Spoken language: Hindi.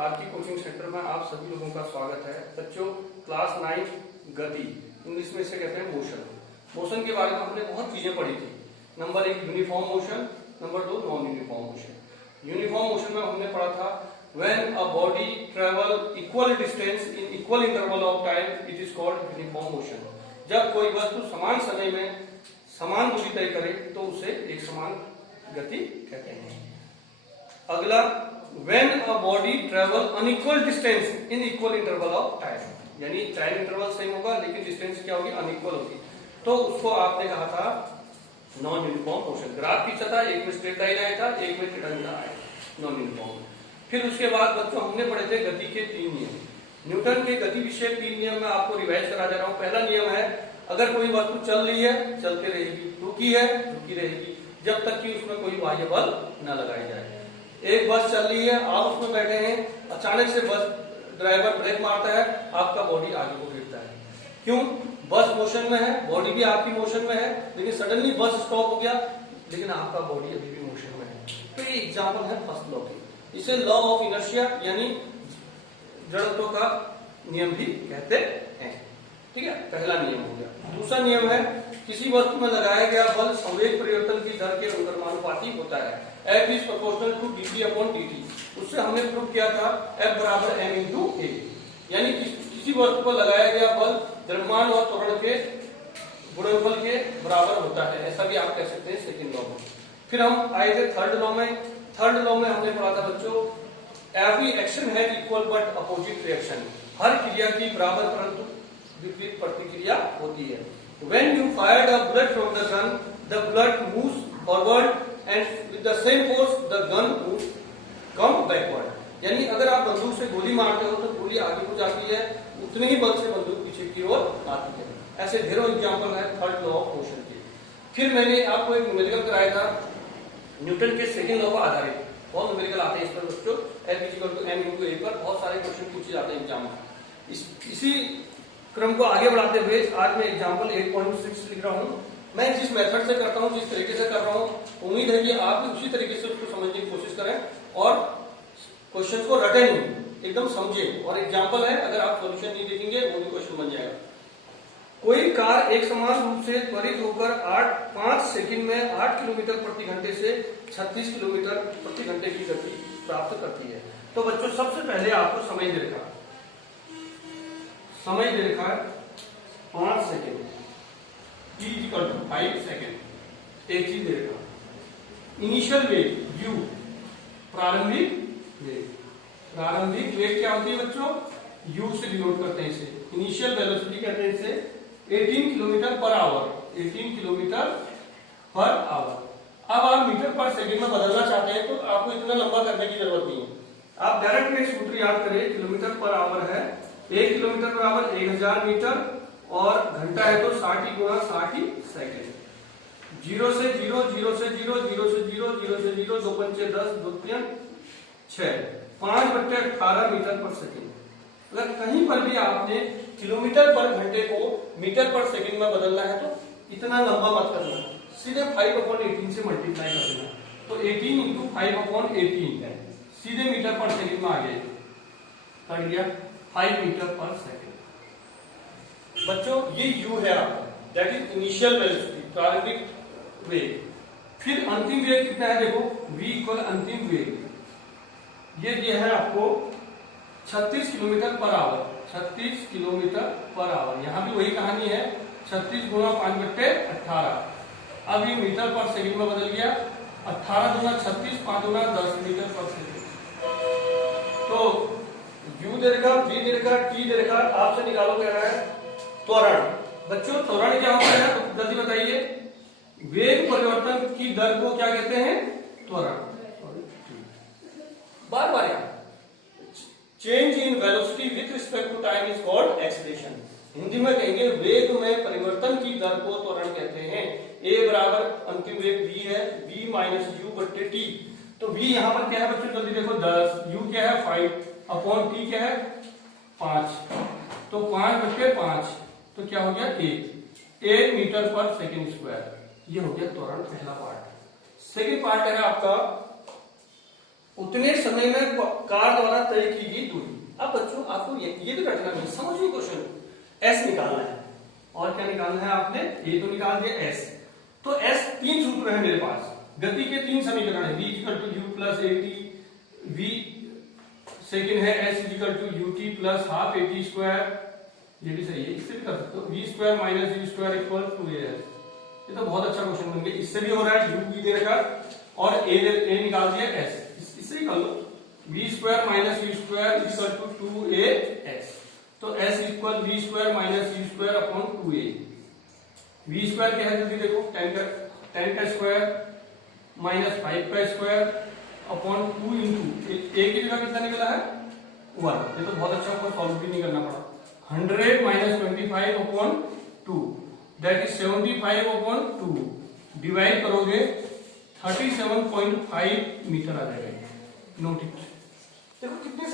कार्की कोचिंग सेंटर में आप सभी लोगों का स्वागत है। बच्चों, क्लास 9 गति, इंग्लिश में इसे कहते हैं मोशन। मोशन के बारे में हमने बहुत चीजें पढ़ी थी। Number 1 uniform motion, number 2 non uniform motion. Uniform motion में हमने पढ़ा था when a body travel equal distance in equal interval of time it is called uniform motion. जब कोई वस्तु समान समय में समान दूरी तय करे तो उसे एक समान गति कहते हैं। अगला, when a body travel unequal distance in equal interval of time, यानी टाइम इंटरवल सेम होगा लेकिन डिस्टेंस क्या होगी, अनइक्वल होगी, तो उसको आपने कहा था नॉन यूनिफॉर्म मोशन। ग्राफ खींचा था, एक में स्ट्रेट लाइन आया था, एक में टेढ़ा मेढ़ा आया, नॉन यूनिफॉर्म। फिर उसके बाद बच्चों हमने पढ़े थे गति के 3 नियम। न्यूटन के गति विषय 3 नियम में आपको रिवाइज करा दे रहा हूं। पहला नियम है, अगर कोई वस्तु चल रही है चलते रहेगी, रुकी है रुकी रहेगी, जब तक कि उसमें कोई बाह्य बल न लगाया जाए। एक बस चल रही है, आप उसमें बैठे हैं, अचानक से बस ड्राइवर ब्रेक मारता है, आपका बॉडी आगे को गिरता है। क्यों? बस मोशन में है, बॉडी भी आपकी मोशन में है, लेकिन सडनली बस स्टॉप हो गया, लेकिन आपका बॉडी अभी भी मोशन में है। तो ये एग्जांपल है फर्स्ट लॉ की। इसे लॉ ऑफ इनर्शिया यानी जड़त्व का नियम भी कहते हैं। ठीक है, पहला नियम हो गया। दूसरा नियम है, किसी वस्तु में लगाया गया बल संवेग परिवर्तन की दर के अनुपाती होता है। F is proportional to dt upon dt। उससे हमने प्रूव किया था F बराबर m into a, यानी किसी वस्तु पर लगाया गया बल द्रव्यमान और त्वरण के गुणनफल के बराबर होता है, ऐसा भी आप कह सकते हैं सेकंड लॉ में। फिर हम आए थे थर्ड लॉ में। थर्ड लॉ में हमने पढ़ा था बच्चों, every action has equal but opposite reaction. हर क्रिया की बराबर परंतु विपरीत प्रतिक्रिया होती है। When you fired a bullet from the gun, the bullet moves forward and with the same force the gun moves come backward। यानी अगर आप बंदूक से गोली मारते हो तो गोली आगे को जाती है, उतने ही बल से बंदूक पीछे की ओर आती है। ऐसे ढेरों एग्जांपल है थर्ड लॉ ऑफ मोशन के। फिर मैंने आपको एक न्यूमेरिकल कराया था न्यूटन के सेकंड लॉ पर आधारित। बहुत न्यूमेरिकल आते हैं इस पर बच्चों, F = m × a पर बहुत सारे क्वेश्चन पूछे जाते हैं एग्जाम में। इसी क्रम को आगे बढ़ाते हुए आज मैं एग्जांपल 8.6 लिख रहा हूं। मैं जिस मेथड से करता हूं, जिस तरीके से कर रहा हूं, उम्मीद है कि आप भी उसी तरीके से उसको समझने की कोशिश करें और क्वेश्चन को रटे नहीं, एकदम समझे। और एग्जांपल है, अगर आप सॉल्यूशन नहीं देखेंगे वो भी क्वेश्चन बन जाएगा। कोई कार एक समान रूप से त्वरित होकर 5 सेकंड में 8 किलोमीटर प्रति घंटे से 36 किलोमीटर प्रति घंटे की गति प्राप्त करती है। तो बच्चों, सबसे पहले आपको समय दे रखा है 5 सेकेंड, t = 5 सेकेंड। एक चीज दे रखा, इनिशियल वेग u, प्रारंभिक वेग। प्रारंभिक वेग क्या होती है बच्चों? u से डिनोट करते हैं इसे, इनिशियल वेलोसिटी कहते हैं इसे। 18 kilometre per hour, 18 kilometre per hour. अब आप मीटर पर सेकेंड में बदलना चाहते हैं तो आपको इतना लंबा करने की जरूरत नहीं है। आप डायरेक्ट में सूत्र याद करें, किलोमीटर पर आवर है 1 किलोमीटर बराबर 1000 मीटर और घंटा है तो 60 × 60 सेकेंड। 0 से 0, 0 से 0, 0 से 0, 0 से 0, 2 पंचे 10, 2 3 6, 5/18 मीटर पर सेकेंड। अगर कहीं पर भी आपने किलोमीटर पर घंटे को मीटर पर सेकेंड में बदलना है तो इतना लंबा मत करना, सीधे 5/18 से मल्टीप्लाई कर देना। तो 18 × 5/18 सीधे मीटर पर सेकेंड में आ गए, कट गया 5 मीटर पर सेकेंड। बच्चों, ये u है आपका, दैट इज इनिशियल वेलोसिटी, प्रारंभिक वेग। फिर अंतिम वेग कितना है देखो, v = अंतिम वेग। ये दिया है आपको 36 kilometre per hour, 36 kilometre per hour. यहां भी वही कहानी है, 36 × 5/18। अब ये मीटर पर सेकेंड में बदल गया, 18 × 36, 5 × 10 मीटर पर सेकेंड। तो u दे रखा, v दे रखा, t दे रखा, आपसे निकालो कह रहा है त्वरण। बच्चों, त्वरण क्या होता है तो जल्दी बताइए। वेग परिवर्तन की दर को क्या कहते हैं? त्वरण। बार बार यार, change in velocity with respect to time is called acceleration. Hindi में कहेंगे वेग में परिवर्तन की दर को त्वरण कहते हैं। a बराबर अंतिम वेग v है, v - u/t। तो v यहां पर क्या है बच्चों, जल्दी देखो 10, u क्या है 5 t क्या है 5, तो 5/5, तो क्या हो गया 1 मीटर पर सेकेंड स्क्वायर। ये हो गया त्वरण, पहला पार्ट। सेकेंड पार्ट है आपका उतने समय में कार द्वारा तय की गई दूरी। अब बच्चों आपको ये भी रटना नहीं, समझिए क्वेश्चन, एस निकालना है। और क्या निकालना है आपने, ये तो निकाल दिया एस। तो एस तीन सूत्र है मेरे पास, गति के तीन समीकरण है, v equal to u plus a t, v second है s equal to u t plus half a t square, ये भी सही है, इससे भी कर सकते हो, v square minus u square equal to a s. ये तो बहुत अच्छा क्वेश्चन बन गया, इससे भी हो रहा है, यू भी दे रखा और ए निकाल दिया एस, इससे ही कर लो, v square minus u square equal to two a s. तो s equal v square minus u square upon two a. V square क्या है जल्दी देखो, 10 का स्क्वायर माइनस 5 का स्क्वायर अपॉन 2 इंटू ए की जगह कितना निकला है 1। ये तो बहुत अच्छा, आपको सॉल्व भी नहीं करना पड़ा। 100 minus 25 upon 2 that is 75 upon 2, divide करोगे 37.5 मीटर आ जाएगा। Note it. देखो कितनी